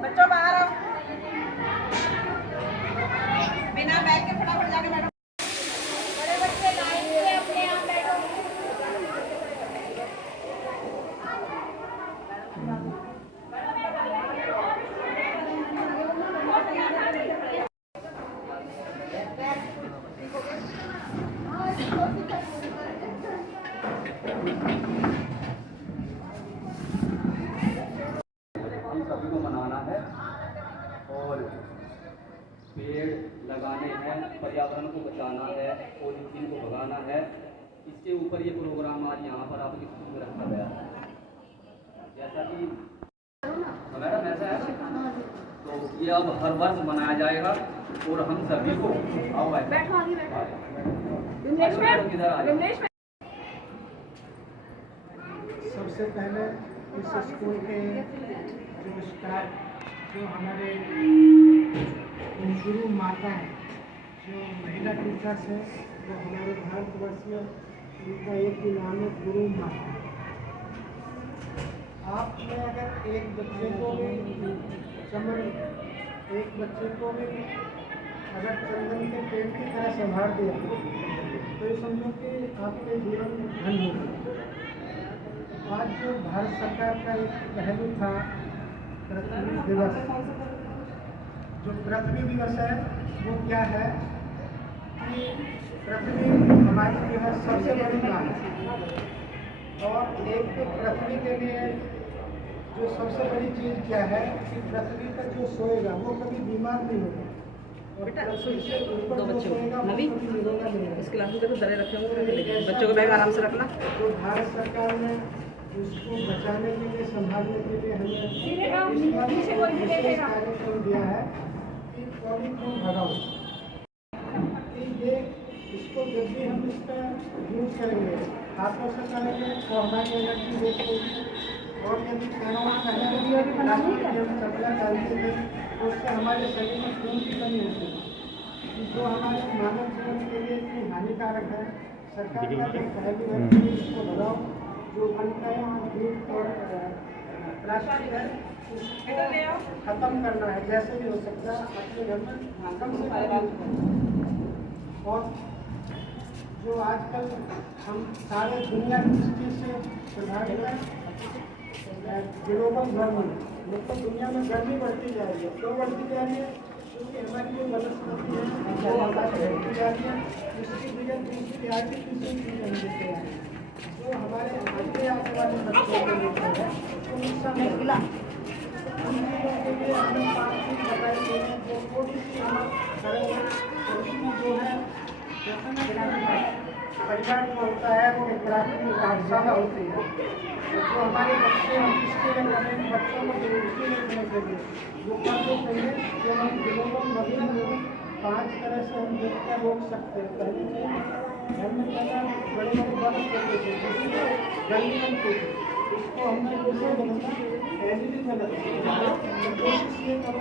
बच्चों बाहर आओ, बिना बैग के फटाफट जाके बैठो। बड़े बच्चे लाइन से अपने आप बैठो। हम सभी को मनाना है और पेड़ लगाने हैं, पर्यावरण को बचाना है, पॉलीथीन को भगाना है। इसके ऊपर ये प्रोग्राम आज यहाँ पर आपके स्कूल में रखा गया है। जैसा कि मैडम ऐसा है तो ये अब हर वर्ष मनाया जाएगा और हम सभी को आओ सबसे पहले इस स्कूल के जो स्टाफ, जो हमारे गुरु माता हैं, जो महिला टीचर्स हैं, वो हमारे भारतवर्ष में उनका एक ही नाम है गुरु माता। आपने अगर एक बच्चे को भी चमन, एक बच्चे को भी अगर चंदन के पेड़ की तरह संभाल दिया तो ये समझो कि आपके जीवन धन हो गया। आज जो भारत सरकार का एक पहलू था पृथ्वी दिवस, जो पृथ्वी दिवस है वो क्या है कि पृथ्वी हमारी जो है सबसे बड़ी माँ है। और एक पृथ्वी के लिए जो सबसे बड़ी चीज़ क्या है कि पृथ्वी पर जो सोएगा वो कभी बीमार नहीं होगा। और दो बच्चों नवी इस क्लास में तो दरे रखे होंगे, बच्चों को बैग आराम से रखना। जो भारत सरकार ने उसको बचाने के लिए, संभालने के लिए हमें विशेष कार्यक्रम दिया है कि पॉलीथीन भगाओ। ये इसको जब भी हम इसका यूज करेंगे, हाथों से करेंगे तो हमारी एनर्जी वेस्ट होगी। और यदि चपला डालते थे तो उससे हमारे शरीर में खून की कमी होती है, जो हमारे मानव जीवन के लिए इतनी हानिकारक है। सरकार का जो पहलू है कि इसको भगाओ, जो बनता और प्लास्टिक है उसको खत्म करना है, जैसे भी हो सकता है अपने घर में कम से कम। और जो आजकल हम सारे दुनिया की चीज़ से प्रभावित है ग्लोबल वार्मिंग, मतलब दुनिया में गर्मी बढ़ती जा रही है। क्यों बढ़ती जा रही है? क्योंकि हमारी जो वनस्पति है वो बढ़ती जा रही है। उसकी वजह दूसरी आर्टिफिशियल चीज़ हम देते हैं जो हमारे आगे आने वाले बच्चों को लेते हैं तो नुकसान मिला। उन चीज़ों के लिए हमें 5 चीज़ बताई गई है जो थोड़ी सी हम करेंगे। उसमें जो है परिवार जो होता है वो एक प्राथमिक होती है। जो हमारे बच्चे हम इसके लिए करें, बच्चों को इसके लिए करने के लिए वो करते चाहिए जो हम ग्लोबल वार्मिंग को 5 तरह से हम देखकर रोक सकते हैं। पहली चीज़, घर में पहले बड़े बड़े बल्ब करते थे जिससे गर्मी बनती थी, उसको हमने कैसे बदलना एलईडी में बदलना। कोशिश ये करो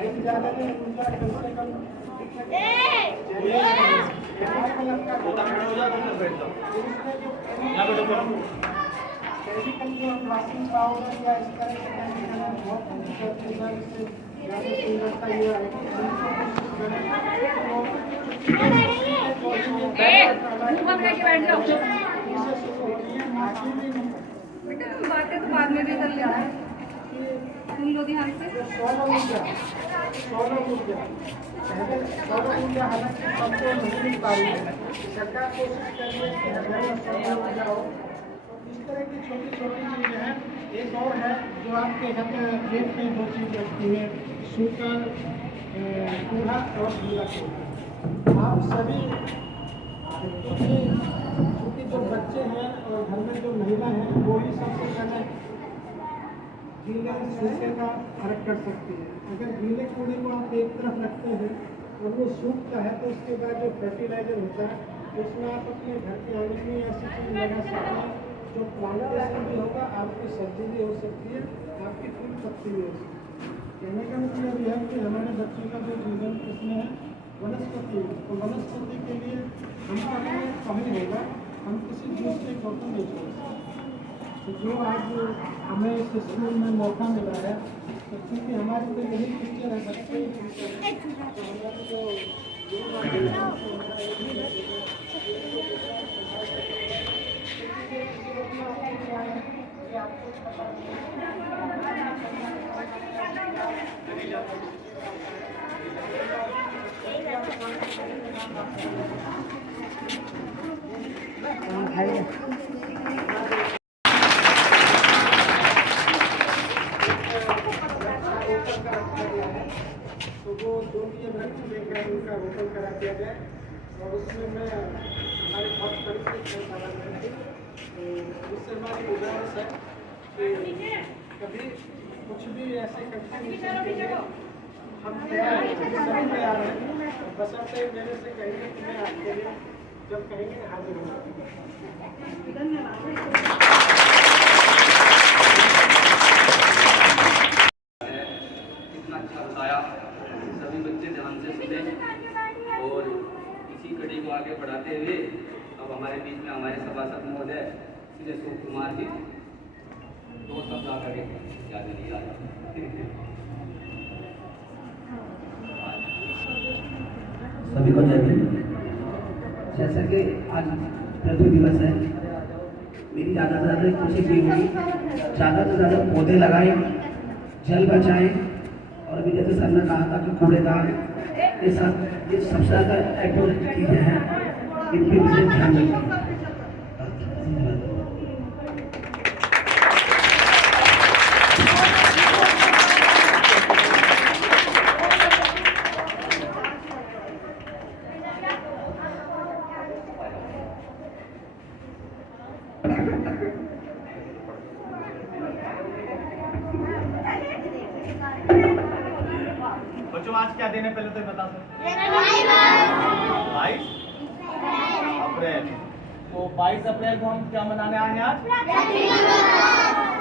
एक ज़्यादा नहीं ऊर्जा कम से कम केमिकल जो वॉशिंग पाउडर या इस तरह के बहुत बेटा तुम बातें तो बाद में भी कर लेना, सुन लो ध्यान से। सौर ऊर्जा हालांकि सबको नहीं मिल पा रही है। सरकार कोशिश कर रही है कि हर घर में सौर ऊर्जा हो। इस तरह की छोटी छोटी चीज़ें हैं। एक और है जो आपके घर में खेत में 2 चीज़ रखती है, सूखा कूड़ा और गीला कूड़ा। आप सभी क्योंकि जो बच्चे हैं और घर में जो महिला हैं वो ही सबसे पहले गीले सूखे का फर्क कर सकती है। अगर गीले कूड़े को आप एक तरफ रखते हैं और वो सूखता है तो उसके बाद जो फर्टिलाइजर होता है उसमें आप अपने घर के आंगन में ऐसी चीज़ लगा सकते हैं जो प्लांटेशन भी होगा, आपकी सब्जी भी हो सकती है, आपकी फूल पत्ती भी हो सकती है। कहने का मतलब यह है कि हमारे बच्चों का जो जीवन इसमें है वनस्पति है, तो वनस्पति के लिए हमको अपने कमी होगा, हम किसी दूसरे को नहीं छोड़ सकते। तो जो आज हमें इस स्कूल में मौका मिला है, तो क्योंकि हमारी तो यही पिक्चर है बच्चे तो हमारे तो वो जो भी ये वृक्ष देख रहे हैं उनका रोपण करा दिया गया और उसमें मैं हमारी बहुत बड़ी थी तो उससे हमारी गुजारिश है कि कभी कुछ भी ऐसे कंट्रीब्यूशन के लिए हम तैयार हैं, सभी तैयार हैं, बशर्ते मेरे से कहेंगे कि मैं आपके लिए जब कहेंगे हाजिर होंगे। कितना अच्छा बताया, सभी बच्चे ध्यान से सुने और इसी कड़ी को आगे बढ़ाते हुए अब हमारे बीच में हमारे सभासद महोदय श्री अशोक कुमार जी दो शब्द आकर याद नहीं सभी को जय हिंद। जैसा कि आज पृथ्वी दिवस है, मेरी ज़्यादा से ज़्यादा कोशिश ये होगी ज़्यादा से ज़्यादा पौधे लगाएं, जल बचाएं और अभी जैसे सर ने कहा था कि कूड़ेदान ये सबसे ज़्यादा एक्टिव चीज़ें हैं, इनकी विशेष ध्यान रखें। बच्चों आज क्या दिन है पहले तो बता दो। 22 अप्रैल। तो 22 अप्रैल को हम क्या मनाने आए हैं आज?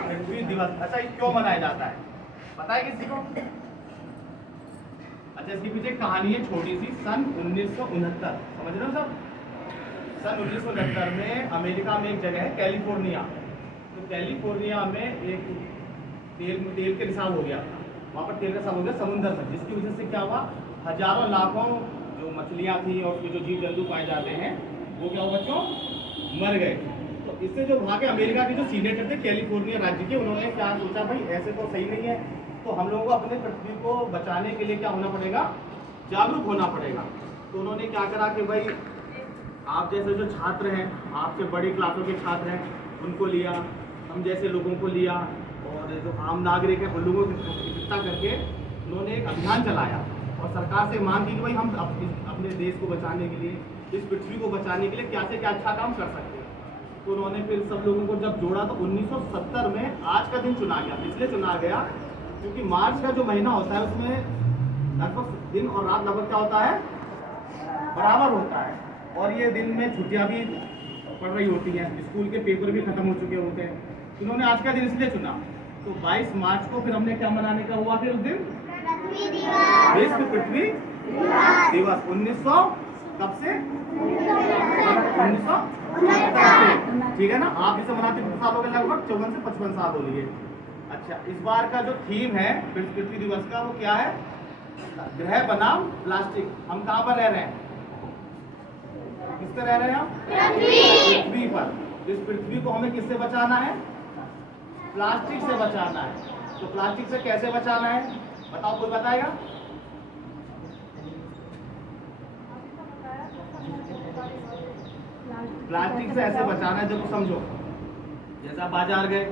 पृथ्वी दिवस। अच्छा, ये क्यों मनाया जाता है पता है किसी को? अच्छा, इसके पीछे कहानी है छोटी सी। सन 1969 समझ रहे हो सब? सन 1969 में अमेरिका में एक जगह है कैलिफोर्निया। तो कैलिफोर्निया में एक तेल के रिसाव हो गया था। वहाँ पर तेल का रिसाव हो गया समुद्र में, जिसकी वजह से क्या हुआ, हजारों लाखों जो मछलियाँ थी और उसके जो जीव जंतु पाए जाते हैं वो क्या हुआ बच्चों, मर गए। तो इससे जो वहाँ के अमेरिका के जो सीनेटर थे कैलिफोर्निया राज्य के, उन्होंने क्या सोचा, भाई ऐसे तो सही नहीं है, तो हम लोगों को अपने पृथ्वी को बचाने के लिए क्या होना पड़ेगा, जागरूक होना पड़ेगा। तो उन्होंने क्या करा कि भाई आप जैसे जो छात्र हैं, आपसे बड़ी क्लासों के छात्र हैं, उनको लिया, हम जैसे लोगों को लिया और जो आम नागरिक हैं उन लोगों को इकट्ठा करके उन्होंने एक अभियान चलाया और सरकार से मांग की कि भाई हम अपने देश को बचाने के लिए, इस पृथ्वी को बचाने के लिए क्या से क्या अच्छा काम कर सकते हैं। तो उन्होंने फिर सब लोगों को जब जोड़ा तो 1970 में आज का दिन चुना गया, इसलिए चुना गया क्योंकि मार्च का जो महीना होता है उसमें लगभग दिन और रात लगभग क्या होता है, बराबर होता है, और ये दिन में छुट्टियाँ भी पड़ रही होती हैं, स्कूल के पेपर भी खत्म हो चुके होते हैं। उन्होंने आज का दिन इसलिए चुना। तो 22 मार्च को फिर हमने क्या मनाने का हुआ, फिर उस दिन विश्व पृथ्वी दिवस 1900 कब से 1969 से, ठीक है ना। आप इसे मनाते कितने साल हो गए, लगभग 54 से 55 साल हो लिए। अच्छा, इस बार का जो थीम है पृथ्वी दिवस का वो क्या है, ग्रह बनाम प्लास्टिक। हम कहाँ पर रह रहे हैं, किस पे रह रहे हैं हम, पृथ्वी पर। इस पृथ्वी को हमें किससे बचाना है, प्लास्टिक से बचाना है। तो प्लास्टिक से कैसे बचाना है बताओ, कोई बताएगा? प्लास्टिक से ऐसे बचाना है, देखो समझो, जैसे आप बाजार गए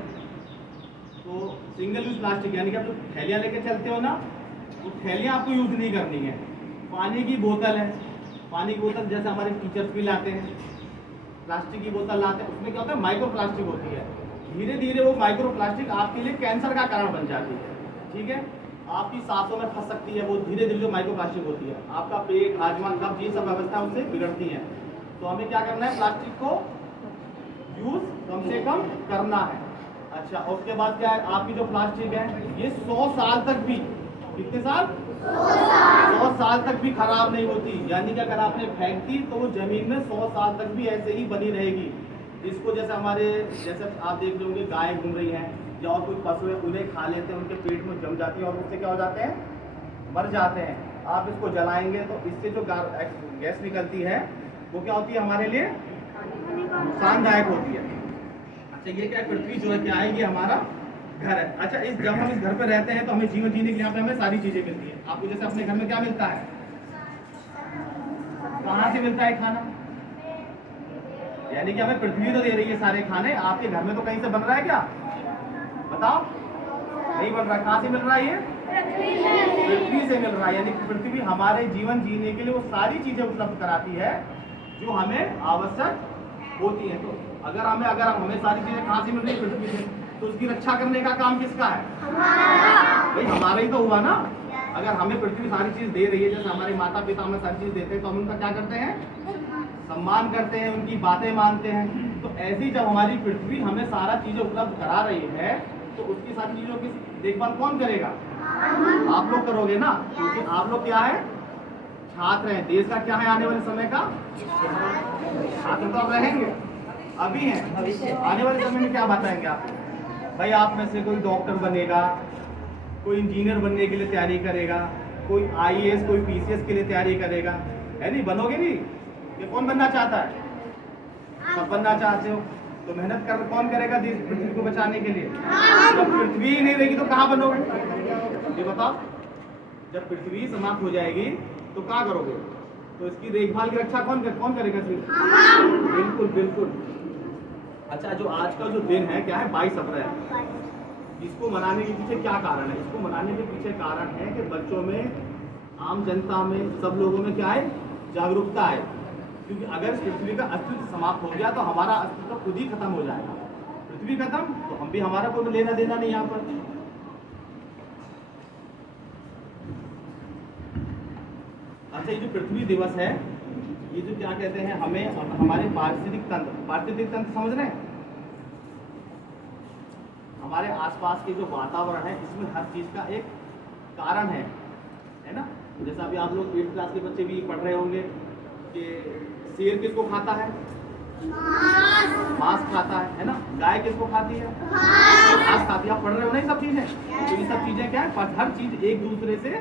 तो सिंगल यूज प्लास्टिक यानी कि आप जो थैलियाँ लेके चलते हो ना, वो थैलियाँ आपको यूज नहीं करनी है। पानी की बोतल है, पानी की बोतल जैसे हमारे टीचर्स भी लाते हैं, प्लास्टिक की बोतल लाते हैं, उसमें क्या होता है, माइक्रो प्लास्टिक होती है। धीरे धीरे वो माइक्रो प्लास्टिक आपके लिए कैंसर का कारण बन जाती है, ठीक है। आपकी सांसों में फंस सकती है, वो धीरे धीरे जो माइक्रोप्लास्टिक होती है, आपका पेट, हाजमा, कब्ज, ये सब व्यवस्था उससे बिगड़ती हैं। तो हमें क्या करना है, प्लास्टिक को यूज कम से कम करना है। अच्छा, उसके बाद क्या है, आपकी जो प्लास्टिक है ये 100 साल तक भी, कितने साल, 100 साल तक भी खराब नहीं होती। यानी कि अगर आपने फेंक दी तो वो जमीन में 100 साल तक भी ऐसे ही बनी रहेगी। इसको जैसे आप देख रहे होंगे, गाय घूम रही हैं या और कोई पशु है, उन्हें खा लेते हैं, उनके पेट में जम जाती है और उससे क्या हो जाते हैं, मर जाते हैं। आप इसको जलाएंगे तो इससे जो गैस निकलती है वो क्या होती है, हमारे लिए नुकसानदायक होती है। अच्छा, ये क्या, पृथ्वी जो है क्या है, ये हमारा घर है। अच्छा, जब हम इस घर पे रहते हैं तो हमें जीवन जीने के लिए यहाँ पे हमें सारी चीजें मिलती हैं। आपको जैसे अपने घर में क्या मिलता है, कहाँ से मिलता है खाना, यानी कि हमें पृथ्वी तो दे रही है सारे खाने। आपके घर में तो कहीं से बन रहा है क्या, बताओ, नहीं बन रहा। कहाँ से मिल रहा है, ये पृथ्वी से मिल रहा है। यानी कि पृथ्वी हमारे जीवन जीने के लिए वो सारी चीजें उपलब्ध कराती है जो हमें आवश्यक होती है। तो अगर हमें सारी चीजें कहाँ से मिल रही है, पृथ्वी से, तो उसकी रक्षा करने का काम किसका है, भाई हमारा ही तो हुआ ना। अगर हमें पृथ्वी सारी चीज दे रही है, जैसे हमारे माता पिता हमें सारी चीज देते हैं, तो हम उनका क्या करते हैं, सम्मान करते हैं, उनकी बातें मानते हैं। तो ऐसी जब हमारी पृथ्वी हमें सारा चीजें उपलब्ध करा रही है तो उसकी सारी चीजों की देखभाल कौन करेगा, आप लोग करोगे ना, क्योंकि आप लोग क्या है, छात्र हैं। देश का क्या है आने वाले समय का, छात्र तो आप रहेंगे, अभी हैं, आने वाले समय में क्या बताएंगे आप, भाई आप में से कोई डॉक्टर बनेगा, कोई इंजीनियर बनने के लिए तैयारी करेगा, कोई IAS, कोई PCS के लिए तैयारी करेगा, है नहीं, बनोगे नहीं। ये कौन बनना चाहता है, सब बनना चाहते हो, तो मेहनत कर कौन करेगा देश पृथ्वी को बचाने के लिए। जब पृथ्वी ही नहीं रहेगी तो कहाँ बनोगे, ये बताओ। जब पृथ्वी समाप्त हो जाएगी तो क्या करोगे, तो इसकी देखभाल की रक्षा कौन करेगा, बिल्कुल बिल्कुल। अच्छा, जो आज का जो दिन है क्या है, 22 अप्रैल, इसको मनाने के पीछे क्या कारण है, इसको मनाने के पीछे कारण है कि बच्चों में, आम जनता में, सब लोगों में क्या है, जागरूकता है। क्योंकि अगर पृथ्वी का अस्तित्व समाप्त हो गया तो हमारा अस्तित्व खुद ही खत्म हो जाएगा। पृथ्वी खत्म तो हम भी, हमारा कोई लेना देना नहीं यहाँ पर। अच्छा, ये जो पृथ्वी दिवस है, ये जो क्या कहते हैं, हमें हमारे पारिस्थितिक तंत्र समझ रहे हैं, हमारे आसपास के जो वातावरण है इसमें हर चीज का एक कारण है ना। जैसा अभी आप लोग 8th क्लास के बच्चे भी पढ़ रहे होंगे कि शेर किसको खाता है, मांस खाता है ना। गाय किसको खाती है, घास खाती है। आप पढ़ रहे हो ना ये सब चीजें, तो ये सब चीजें क्या है, हर चीज एक दूसरे से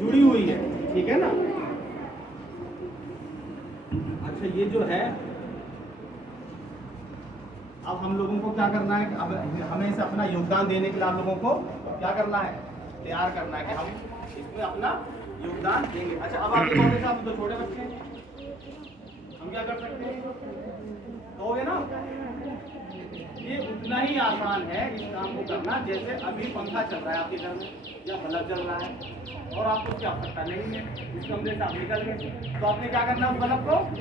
जुड़ी हुई है, ठीक है ना। अच्छा, ये जो है, अब हम लोगों को क्या करना है, अब हमें इसे अपना योगदान देने के लिए आप लोगों को क्या करना है, तैयार करना है कि हम इसमें अपना योगदान देंगे। अच्छा, अब आप देखोगे साहब, तो छोटे बच्चे हैं, हम क्या कर सकते हैं, कहोगे ना, ये उतना ही आसान है इस काम को करना जैसे अभी पंखा चल रहा है आपके घर में या बल्ब जल रहा है और आपको उसकी आवश्यकता नहीं है, इस कमरे से आप निकल गए, तो आपने क्या करना है, उस बल्ब को, उस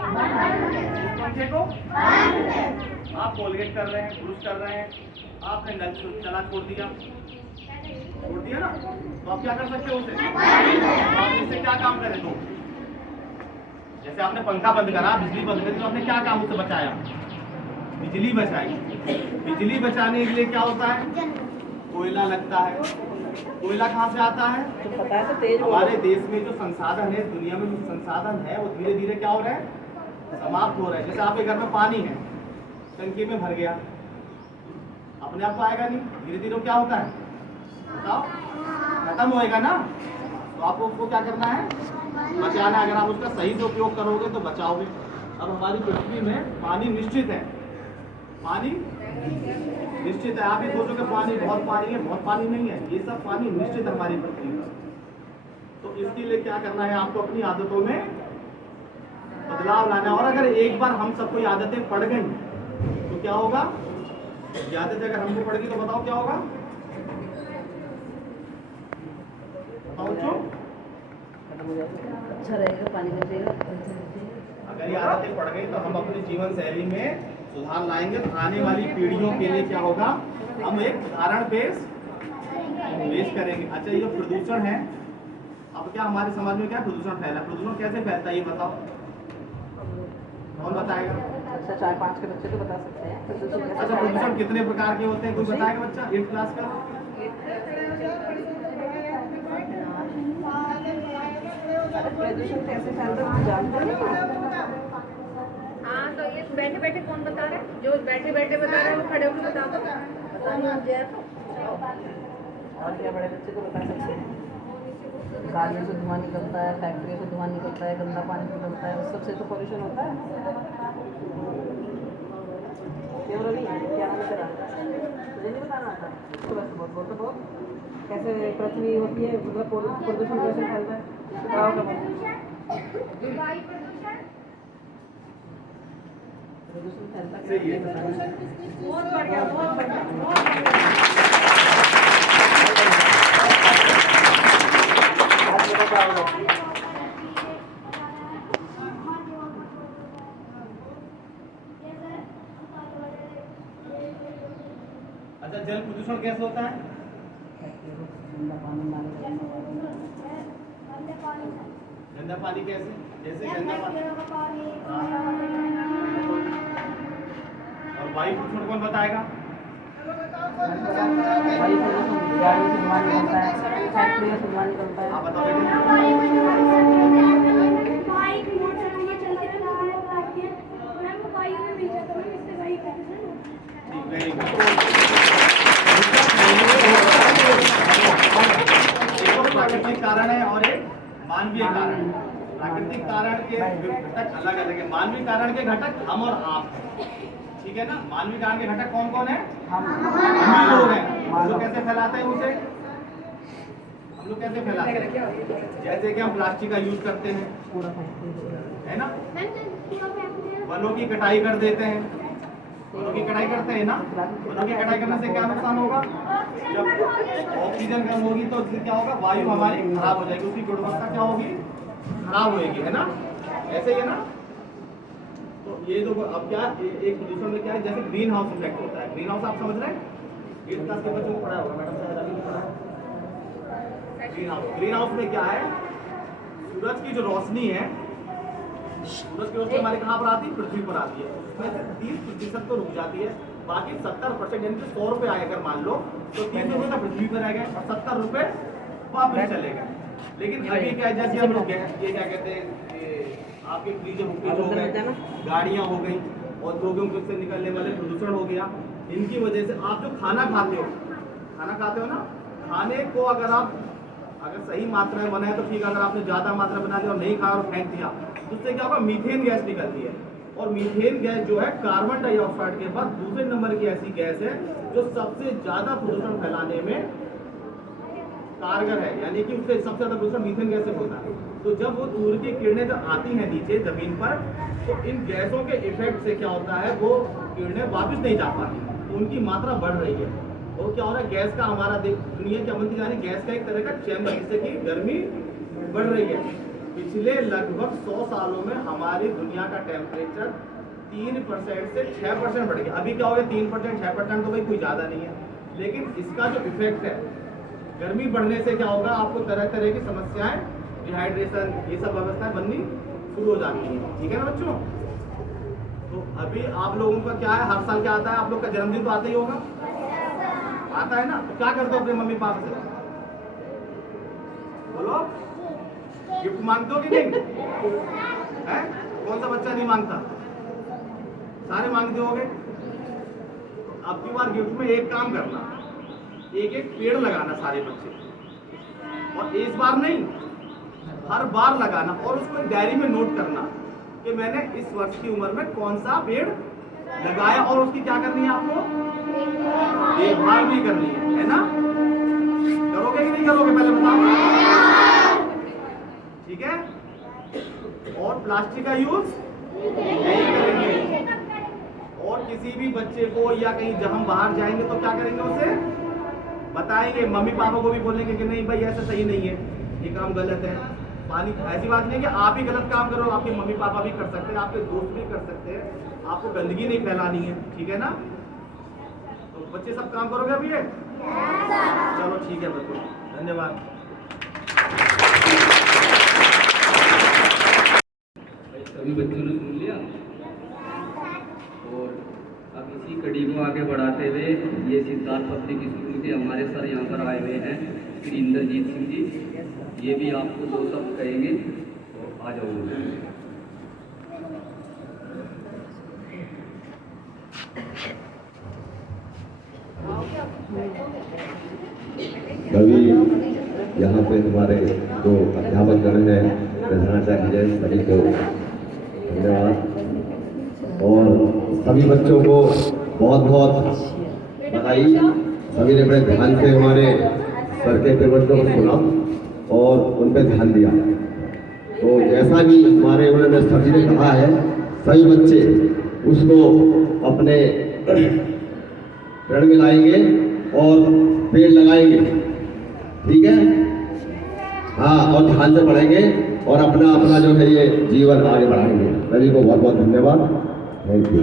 पंखे को, आप कोलगेट कर रहे हैं, ब्रश कर रहे हैं, आपने नल चला छोड़ दिया ना, तो आप क्या कर सकते हो उसे, आप इससे क्या काम करें, तो जैसे आपने पंखा बंद करा, बिजली बंद करी, तो आपने क्या काम उससे बचाया, बिजली बचाई। बिजली बचाने के लिए क्या होता है, कोयला लगता है। कोयला कहाँ से आता है, तो पता है, तो तेज हमारे देश में जो संसाधन है, दुनिया में जो संसाधन है, वो धीरे धीरे क्या हो रहा है, समाप्त हो रहा है। जैसे आपके घर में पानी है, टंकी में भर गया, अपने आप तो आएगा नहीं, धीरे धीरे क्या होता है, बताओ, खत्म होएगा ना। तो आपको उसको क्या करना है, बचाना है। अगर आप उसका सही से उपयोग करोगे तो बचाओगे। अब हमारी पृथ्वी में पानी निश्चित है, पानी निश्चित है। आप ही सोचोगे पानी बहुत पानी है, बहुत पानी नहीं है, ये सब पानी निश्चित है हमारी पृथ्वी पर। तो इसके लिए क्या करना है, आपको अपनी आदतों में बदलाव लाना है। और अगर एक बार हम सबको ये आदतें पड़ गई तो क्या होगा, ये आदतें अगर हमको पड़ गई तो बताओ क्या होगा, बताओ बच्चों, अच्छा रहेगा, पानी बचेगा। अगर ये आदतें पड़ गई तो हम अपनी जीवन शैली में सुधार लाएंगे। तो आने वाली पीढ़ियों के लिए क्या होगा, हम एक उदाहरण पेश वेस्ट करेंगे। अच्छा, ये जो प्रदूषण है, अब क्या हमारे समाज में क्या प्रदूषण फैला, प्रदूषण कैसे फैलता है ये बताओ, कौन बताएगा? अच्छा 4-5 के बच्चे तो बता सकते हैं प्रदूषण कैसे अच्छा, फैलता है। प्रदूषण कितने प्रकार के होते हैं, कोई बताएगा बच्चा 8th क्लास का? अरे प्रदूषण कैसे फैलता है जानते नहीं? हाँ, तो ये बैठे बैठे कौन बता रहा है? जो बैठे बैठे बता रहा है वो खड़े होकर बता दो। पता नहीं मुझे और क्या बड़े बच्चे को बता सकते हैं? गाड़ियों से धुआं निकलता है, फैक्ट्रियों से धुआं निकलता है, गंदा पानी निकलता है, उस सबसे तो पॉल्यूशन होता है। क्यों रवि, क्या नाम है तेरा? तुझे नहीं बताना आता? तो बस बोल तो बोल, कैसे पृथ्वी होती है, मतलब प्रदूषण कैसे फैलता है? बताओ क्या बोल। वायु प्रदूषण प्रदूषण फैलता सही है। बहुत बढ़िया, बहुत बढ़िया, बहुत बढ़िया। अच्छा, जल प्रदूषण कैसे होता है? गंदा पानी कैसे, जैसे गंदा पानी। और वायु प्रदूषण कौन बताएगा? वायु प्रदूषण गाड़ियों से धुआं निकलता है, फैक्ट्रियों से धुआं निकलता है। आप बताओ बेटे। Very good. एक प्राकृतिक कारण है और एक मानवीय कारण है। प्राकृतिक कारण के घटक अलग अलग है, मानवीय कारण के घटक हम और आप हैं, ठीक है ना? मानवीय कारण के घटक कौन कौन है? हम ही लोग हैं। हम लोग कैसे फैलाते हैं उसे? हम लोग कैसे फैलाते हैं? जैसे कि हम प्लास्टिक का यूज करते हैं, है ना? वनों की कटाई कर देते हैं, वनों की कटाई करते हैं ना? वनों की कटाई करने से क्या नुकसान होगा? जब ऑक्सीजन कम होगी तो उससे क्या होगा? वायु हमारी खराब हो जाएगी, उसकी गुणवत्ता क्या होगी? खराब होएगी, है ना? ऐसे ही है ना? तो ये तो अब क्या एक प्रदूषण में क्या है, जैसे ग्रीन हाउस इफेक्ट होता है। ग्रीन हाउस आप समझ रहे हैं? 8th क्लास के बच्चों को पढ़ा होगा, मैडम शायद अभी नहीं पढ़ा है। ग्रीन हाउस में क्या है? सूरज की जो रोशनी है, सूरज की रोशनी हमारे कहाँ पर आती है? पृथ्वी पर आती है। उसमें से 30% तो रुक जाती है, बाकी 70% यानी कि 100 रुपये आए अगर मान लो, तो 30 रुपये तो पृथ्वी पर रह गए और 70 रुपये वापस चले गए। लेकिन अभी क्या है, जैसे हम लोग ये क्या कहते हैं, आपके फ्रीज हो गए, गाड़ियाँ हो गई, औद्योगिक से निकलने वाले प्रदूषण हो गया, इनकी वजह से आप जो खाना खाते हो ना, खाने को अगर सही मात्रा में बनाए तो ठीक है, अगर आपने ज़्यादा मात्रा बना दिया और नहीं खाया और फेंक दिया तो उससे क्या होगा? मीथेन गैस निकलती है, और मीथेन गैस जो है कार्बन डाइऑक्साइड के बाद दूसरे नंबर की ऐसी गैस है जो सबसे ज़्यादा प्रदूषण फैलाने में कारगर है, यानी कि उससे सबसे ज़्यादा प्रदूषण मीथेन गैस से होता है। तो जब वो सूर्य की किरणें जब आती हैं नीचे ज़मीन पर, तो इन गैसों के इफेक्ट से क्या होता है, वो किरणें वापस नहीं जा पाती, तो उनकी मात्रा बढ़ रही है। और क्या हो रहा है? गैस का हमारा दुनिया क्या बनती जा रही है? गैस का एक तरह का चैम्बर, जिससे कि गर्मी बढ़ रही है। पिछले लगभग 100 सालों में हमारी दुनिया का टेम्परेचर 3% से 6% बढ़ गया। अभी क्या हो गया? 3%, 6% तो भाई कोई ज़्यादा नहीं है, लेकिन इसका जो इफेक्ट है, गर्मी बढ़ने से क्या होगा? आपको तरह तरह की समस्याएं, डिहाइड्रेशन, ये सब व्यवस्थाएं बननी शुरू हो जाती हैं, ठीक है ना बच्चों? तो अभी आप लोगों का क्या है, हर साल क्या आता है? आप लोग का जन्मदिन तो आता ही होगा, आता है ना? तो क्या करते हो अपने मम्मी पापा से? बोलो, गिफ्ट मांगते हो कि नहीं? है? कौन सा बच्चा नहीं मांगता? सारे मांगते होगे। अब की बार गिफ्ट में एक काम करना, एक पेड़ लगाना सारे बच्चे, और इस बार नहीं, हर बार लगाना, और उसको एक डायरी में नोट करना कि मैंने इस वर्ष की उम्र में कौन सा पेड़ लगाया, और उसकी क्या करनी है? आपको देखभाल भी करनी है ना? करोगे कि नहीं करोगे? पहले बताओ, ठीक है? और प्लास्टिक का यूज नहीं करेंगे, और किसी भी बच्चे को या कहीं जब हम बाहर जाएंगे तो क्या करेंगे? उसे बताएंगे, मम्मी पापा को भी बोलेंगे कि नहीं भाई ऐसा सही नहीं है, ये काम गलत है। पानी, ऐसी बात नहीं कि आप ही गलत काम करो, आपके मम्मी पापा भी कर सकते हैं, आपके दोस्त भी कर सकते हैं, आपको गंदगी नहीं फैलानी है, ठीक है ना? तो बच्चे सब काम करोगे अभी ये? चलो ठीक है बच्चों, धन्यवाद। सभी बच्चों ने सुन लिया और अब इसी कड़ी को आगे बढ़ाते हुए ये सिद्धार्थ पब्लिक स्कूल के हमारे सर यहाँ पर आए हुए हैं श्री इंद्रजीत सिंह जी, ये भी आपको 2 शब्द कहेंगे, तो आ जाओगे। कवि यहाँ पे हमारे जो अध्यापक गण हैं, प्रधानाचार्य जी, सभी को धन्यवाद और सभी बच्चों को बहुत बहुत बधाई। सभी ने बड़े ध्यान से हमारे सर के प्रवचनों को सुना और उन पर ध्यान दिया। तो जैसा भी हमारे उन्होंने सर जी ने कहा है, सभी बच्चे उसको अपने प्रण में लाएंगे और पेड़ लगाएंगे, ठीक है? हाँ, और ध्यान से पढ़ेंगे और अपना अपना जो है ये जीवन आगे बढ़ाएंगे। सभी को बहुत बहुत धन्यवाद, थैंक यू।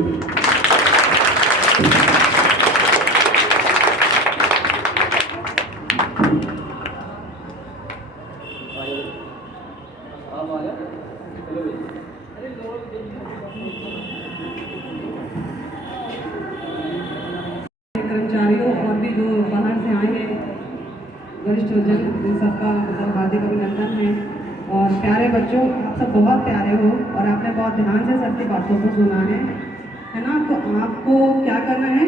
आप आया चलो कर्मचारियों और भी जो बाहर से आए हैं वरिष्ठ जन, इन सबका मतलब हार्दिक अभिनंदन है। और प्यारे बच्चों, आप सब बहुत प्यारे हो और आपने बहुत ध्यान से सबकी बातों को सुना है ना? तो आपको क्या करना है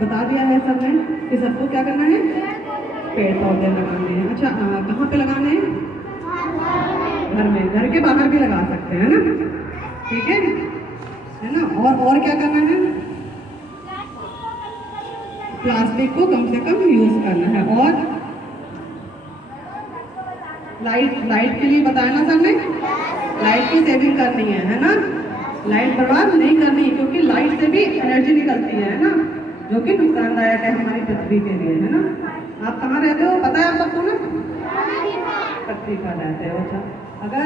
बता दिया है सब ने कि सबको क्या करना है, पेड़ पौधे लगाने हैं। अच्छा, कहाँ पे लगाने हैं? घर में, घर के बाहर भी लगा सकते हैं ना, ठीक है ना? और क्या करना है? प्लास्टिक को कम से कम यूज करना है। और लाइट के लिए बताया ना सर ने, लाइट की सेविंग करनी है ना? लाइट बर्बाद नहीं करनी, क्योंकि लाइट से भी एनर्जी निकलती है ना, जो कि नुकसानदायक है हमारी पृथ्वी के लिए, है ना? आप कहाँ रहते हो पता है आप सबको ना? पृथ्वी पर रहते हो। अच्छा, अगर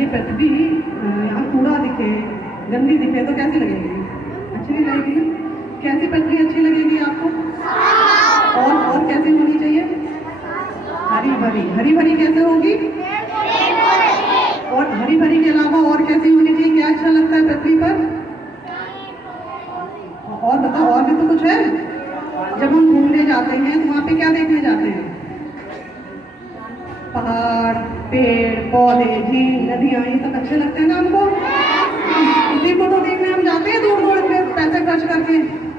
ये पृथ्वी यहाँ कूड़ा दिखे, गंदी दिखे तो कैसी लगेगी? अच्छी नहीं लगेगी। कैसी पृथ्वी अच्छी लगेगी आपको? और कैसी होनी चाहिए? हरी भरी। हरी भरी कैसे होगी? और हरी भरी के अलावा और कैसी होनी चाहिए? क्या अच्छा लगता है पृथ्वी पर? और बताओ, और भी तो कुछ है। जब हम घूमने जाते हैं तो वहाँ पे क्या देखने जाते हैं? पहाड़, पेड़ पौधे, झील, नदियाँ, ये सब अच्छे लगते हैं ना हमको? इसी को तो देखने हम जाते हैं दूर दूर पे पैसे खर्च करके,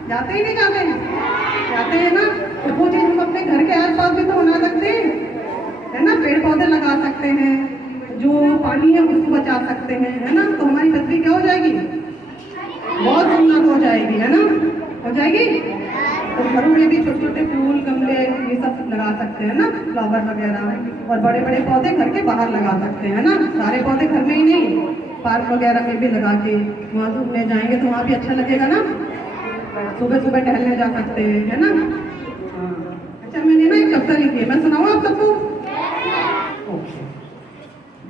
जाते ही नहीं जाते हैं ना? तो वो चीज हम अपने घर के आसपास भी तो बना सकते हैं, है ना? पेड़ पौधे लगा सकते हैं, जो पानी है उसको बचा सकते हैं, है ना? तो हमारी पृथ्वी क्या हो जाएगी? बहुत सुंदर हो जाएगी, है ना? हो जाएगी। तो घरों में भी छोटे छोटे फूल, गमले, ये सब लगा सकते हैं ना, फ्लावर वगैरह। और बड़े बड़े पौधे घर के बाहर लगा सकते हैं ना, सारे पौधे घर में ही नहीं, पार्क वगैरह में भी लगा के वहाँ घूमने जाएंगे तो वहाँ भी अच्छा लगेगा ना। सुबह सुबह टहलने जा सकते हैं, है ना? अच्छा, मैंने ना एक कविता लिखी है, मैं सुनाऊँ आप सबको?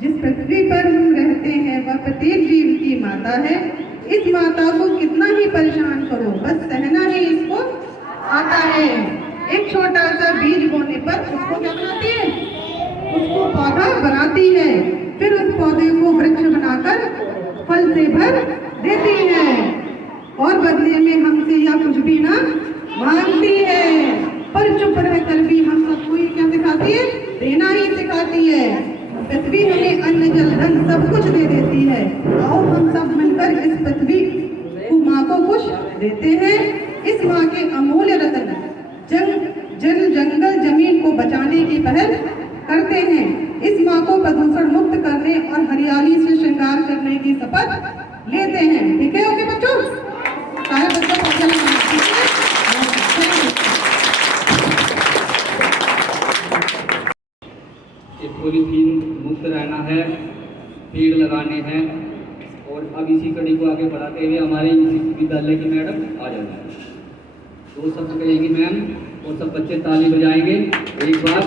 जिस पृथ्वी पर हम रहते हैं वह प्रत्येक जीव की माता है। इस माता को कितना ही परेशान करो, बस सहना ही इसको आता है। एक छोटा सा बीज बोने पर उसको क्या बनाती है? उसको पौधा बनाती है, फिर उस पौधे को वृक्ष बनाकर फल से भर देती है और बदले में हमसे या कुछ भी ना मांगती है। पर चुप रहकर भी हम सबको ये क्या सिखाती है? देना ही सिखाती है। पृथ्वी हमें अन्न जल धन सब कुछ दे देती है। आओ हम सब मिलकर इस पृथ्वी को माँ को कुछ देते हैं। इस माँ के अमूल्य रत्न जंगल जमीन को बचाने की पहल करते हैं। इस माँ को प्रदूषण मुक्त करने और हरियाली से श्रृंगार करने की शपथ लेते हैं। ठीक है ओके बच्चों? सारे बच्चों को अच्छा लगा, ठीक है? पॉलीथीन मुक्त रहना है, पेड़ लगाने हैं। और अब इसी कड़ी को आगे बढ़ाते हुए हमारे इसी विद्यालय की मैडम आ जाएंगे, 2 शब्द कहेंगी मैम और सब बच्चे ताली बजाएंगे एक बार।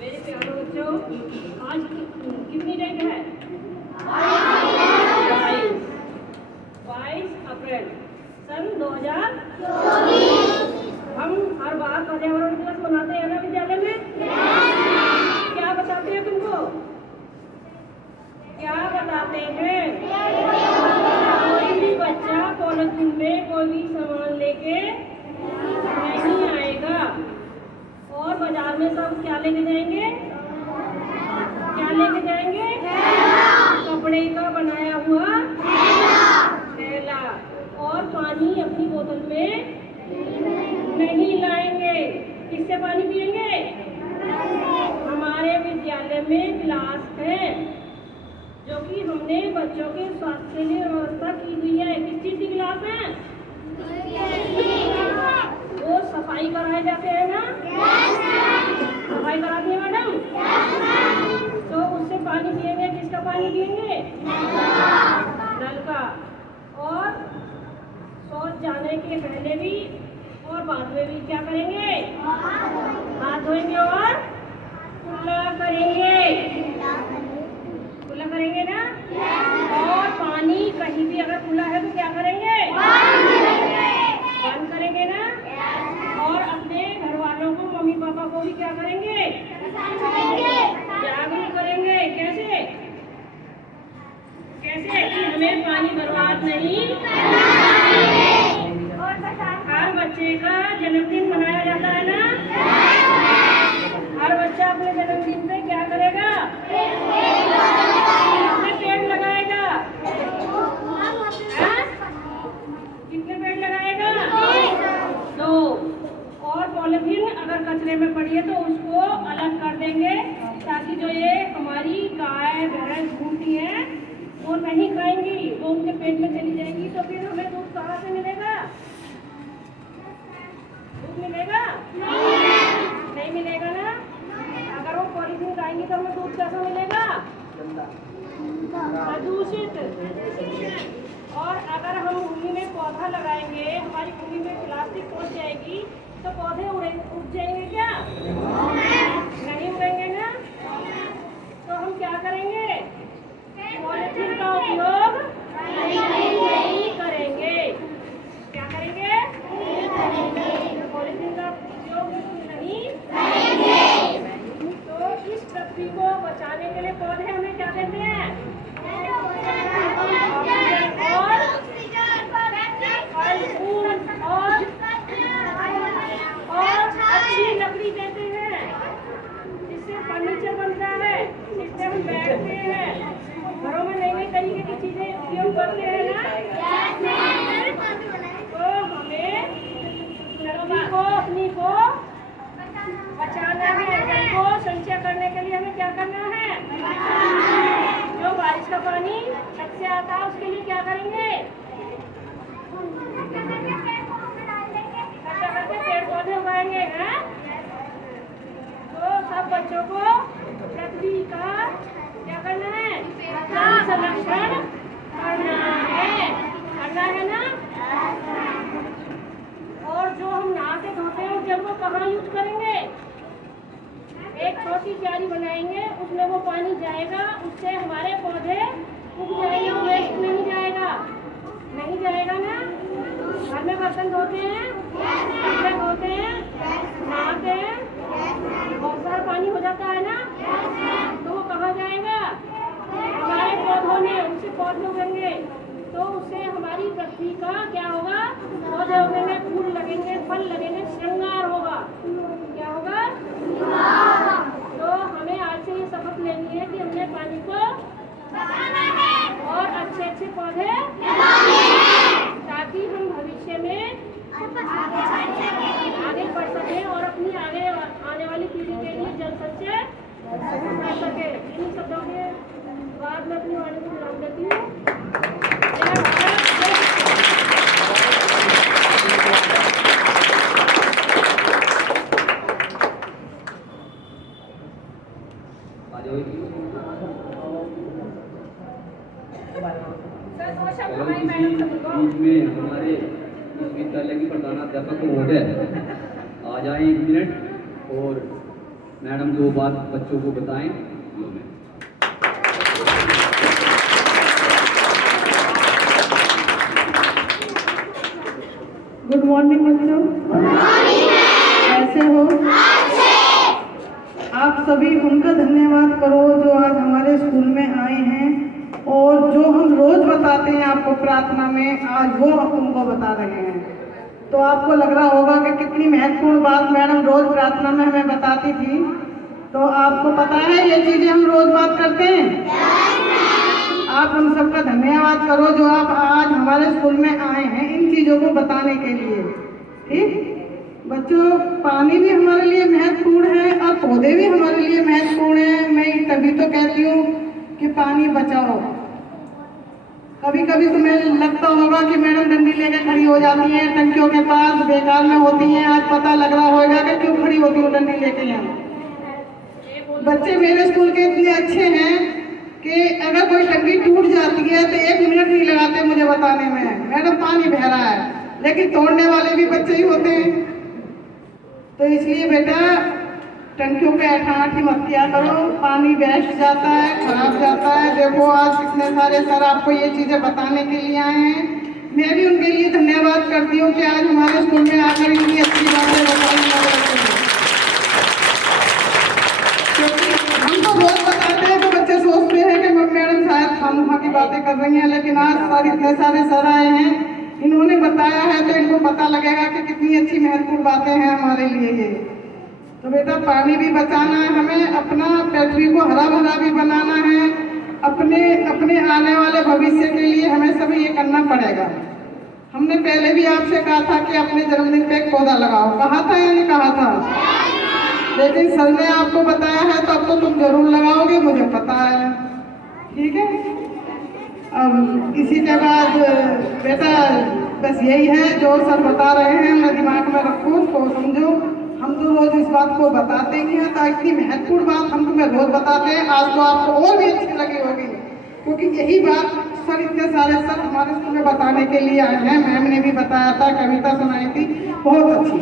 मेरे प्यारे बच्चों, आज कितनी डेट है? में सब क्या लेके जाएंगे? क्या लेके जाएंगे? कपड़े का बनाया हुआ थैला। और पानी अपनी बोतल में नहीं लाएंगे। किससे पानी पिएंगे? हमारे विद्यालय में गिलास है जो कि हमने बच्चों के स्वास्थ्य के लिए व्यवस्था की हुई है। किस चीज की गिलास है? वो सफाई कराए जाते हैं ना? सफाई कराती है मैडम? तो उससे पानी पिएंगे। किसका पानी पिएंगे? नल का। और शौच जाने के पहले भी और बाद में भी क्या करेंगे? हाथ धोएंगे और कुल्ला करेंगे। कुल्ला करेंगे ना? और पानी कहीं भी अगर खुला है तो क्या करेंगे? बंद करेंगे ना? और अपने घर वालों को, मम्मी पापा को भी क्या करेंगे? जागरूक करेंगे। कैसे? कैसे कि हमें पानी बर्बाद नहीं। हर बच्चे का जन्मदिन मनाया जाता है ना? हर बच्चा अपने जन्मदिन पे क्या करेगा? कितने पेड़ लगाएगा? कितने पेड़ लगाएगा? 2। और पॉलिथीन अगर कचरे में पड़ी है तो उसको अलग कर देंगे ताकि जो ये हमारी गाय भैंस घूमती है वो नहीं खाएंगी, वो उनके पेट में चली जाएंगी। तो फिर हमें दूध कहाँ से मिलेगा? दूध मिलेगा? नहीं मिलेगा ना? अगर वो पॉलिथीन खाएंगी तो हमें दूध कैसा मिलेगा? प्रदूषित। और अगर हम भूमि में पौधा लगाएंगे, हमारी भूमि में प्लास्टिक पहुंच जाएगी तो पौधे उग जाएंगे क्या? नहीं उगेंगे ना? तो हम क्या करेंगे? पॉलिथीन का उपयोग नहीं करेंगे। क्या करेंगे? पॉलिथीन का उपयोग नहीं करेंगे। तो इस पृथ्वी को बचाने के लिए पौधे हमें क्या देते हैं? और अच्छी लकड़ी देते हैं जिससे फर्नीचर बनता है, जिससे हम बैठते हैं, घरों में नई नई तरीके की चीजें उपयोग करते हैं ना? तो हमें लकड़ी को अपनी को बचाना है। जल को संचय करने के लिए हमें क्या करना है? जो बारिश का पानी छत से आता है उसके लिए क्या करेंगे? पेड़ पौधे उगाएंगे हैं। तो सब बच्चों को पृथ्वी का क्या करना है? संरक्षण करना है। करना है ना? और जो हम नहाते धोते हैं जब वो कहाँ यूज करेंगे? एक छोटी क्यारी बनाएंगे, उसमें वो पानी जाएगा, उससे हमारे पौधे उग जाएंगे। वेस्ट नहीं जाएगा। नहीं जाएगा ना? घर में बर्तन धोते हैं, कपड़े धोते हैं, नहाते हैं, बहुत सारा पानी हो जाता है ना? तो वो कहाँ जाएगा? हमारे पौधों में, उनसे पौधे उगेंगे तो उससे हमारी पृथ्वी का क्या होगा? पौधे उगेंगे, फूल लगेंगे, फल लगेंगे, श्रृंगार होगा। क्या होगा? तो हमें आज से ये शपथ लेनी है कि हमने पानी को और अच्छे अच्छे पौधे ताकि हम भविष्य में आगे बढ़ सकें और अपनी आने वाली पीढ़ी के लिए जल संचय कर सके। इन्हीं शब्दों के बाद में अपनी वाणी को विराम देती हूँ। बीच में हमारे इस विद्यालय की प्रधानाध्यापक महोदय आ जाए 1 मिनट और मैडम जो बात बच्चों को बताएं। गुड मॉर्निंग बच्चों। कैसे हो? आप सभी उनका धन्यवाद करो जो आज हमारे स्कूल में आए हैं और जो हम रोज बताते हैं आपको प्रार्थना में, आज वो उनको बता रहे हैं। तो आपको लग रहा होगा कि कितनी महत्वपूर्ण बात मैडम रोज प्रार्थना में हमें बताती थी। तो आपको पता है ये चीजें हम रोज बात करते हैं। आप उन सबका धन्यवाद करो जो आप आज हमारे स्कूल में आए हैं इन चीजों को बताने के लिए। ठीक बच्चों, पानी भी हमारे लिए महत्वपूर्ण है और पौधे भी हमारे लिए महत्वपूर्ण है। मैं तभी तो कहती हूँ कि पानी बचाओ। कभी कभी तुम्हें लगता होगा कि मैडम डंडी लेकर खड़ी हो जाती है टंकियों के पास, बेकार में होती हैं। आज पता लग रहा होगा कि क्यों खड़ी होती हूँ डंडी लेके। यहाँ बच्चे मेरे स्कूल के इतने अच्छे हैं कि अगर कोई टंकी टूट जाती है तो 1 मिनट नहीं लगाते मुझे बताने में, मैडम पानी बह रहा है। लेकिन तोड़ने वाले भी बच्चे ही होते हैं। तो इसलिए बेटा टंकियों पे ऐठाठी मत किया करो, पानी वेस्ट जाता है, खराब जाता है। देखो आज कितने सारे सर आपको ये चीजें बताने के लिए आए हैं। मैं भी उनके लिए धन्यवाद करती हूँ कि आज हमारे स्कूल में आकर इतनी अच्छी बातें बताई हमारे बच्चों को। क्योंकि हम तो रोज बताते हैं तो बच्चे सोचते हैं कि मैडम शायद खामखा की बातें कर रही हैं, लेकिन आज सर इतने सारे सर आए हैं, इन्होंने बताया है तो इनको पता लगेगा कि कितनी अच्छी महत्वपूर्ण बातें हैं हमारे लिए ये। तो बेटा पानी भी बचाना है हमें, अपना पृथ्वी को हरा भरा भी बनाना है, अपने आने वाले भविष्य के लिए हमें सभी ये करना पड़ेगा। हमने पहले भी आपसे कहा था कि अपने जन्मदिन पे एक पौधा लगाओ, कहा था या नहीं कहा था? लेकिन सर ने आपको बताया है तो अब तो तुम जरूर लगाओगे, मुझे पता है। ठीक है, अब इसी के बाद बेटा बस यही है जो सर बता रहे हैं मैं दिमाग में रखो तो समझो। हम तो रोज इस बात को बताते ही हैं, तो इतनी महत्वपूर्ण बात हम तुम्हें रोज बताते हैं। आज तो आपको और भी अच्छी लगी होगी क्योंकि यही बात सर इतने सारे सर हमारे स्कूल में बताने के लिए आए हैं। मैम ने भी बताया था, कविता सुनाई थी, बहुत अच्छी।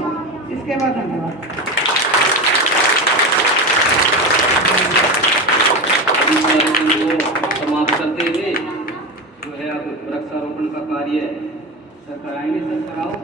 इसके बाद धन्यवाद। समाप्त करते हुए जो है अब वृक्षारोपण का कार्य सर कराएंगे। सर कराओ।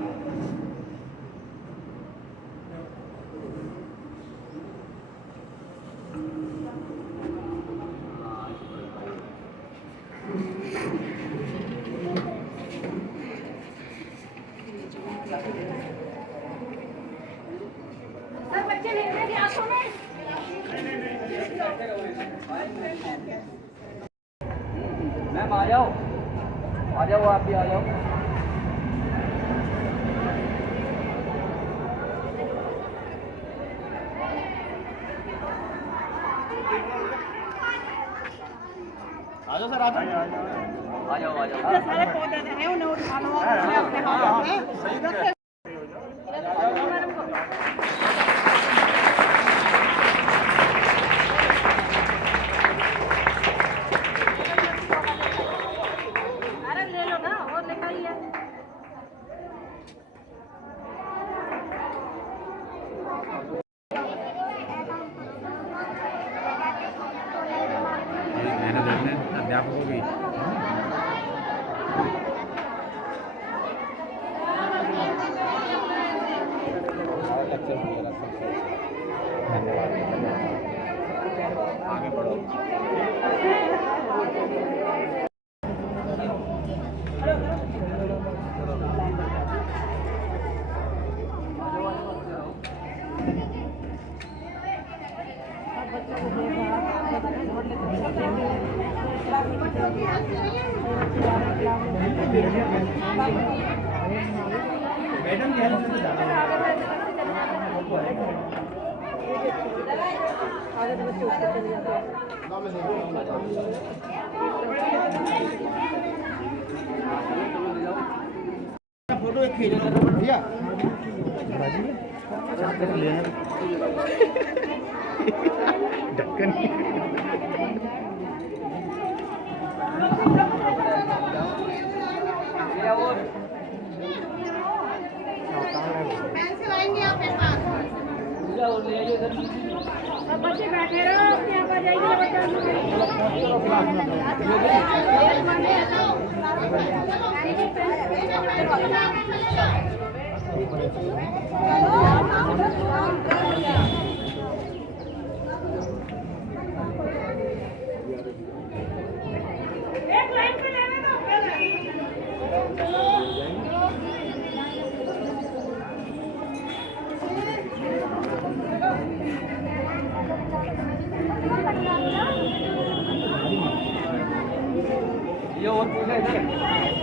सर बच्चे लेने की आंखों में मैम आ जाओ आप भी आ जाओ। आ जाओ सर, आ जाओ। सारे पौधे हैं उन्हें उठा लो अपने हाथों में। अरे ले लो ना, और लेकर ही है। अध्यापकों की आगे बढ़ो। मैडम की हेल्प से ज़्यादा फोटो एक खींच भैया। ढक्कन पेंसिल आएंगे आपके पास। अब बच्चे बैठे रहो, अपने आप आ जाएंगे एक लाइन पे लेने दो। और पूछे इधर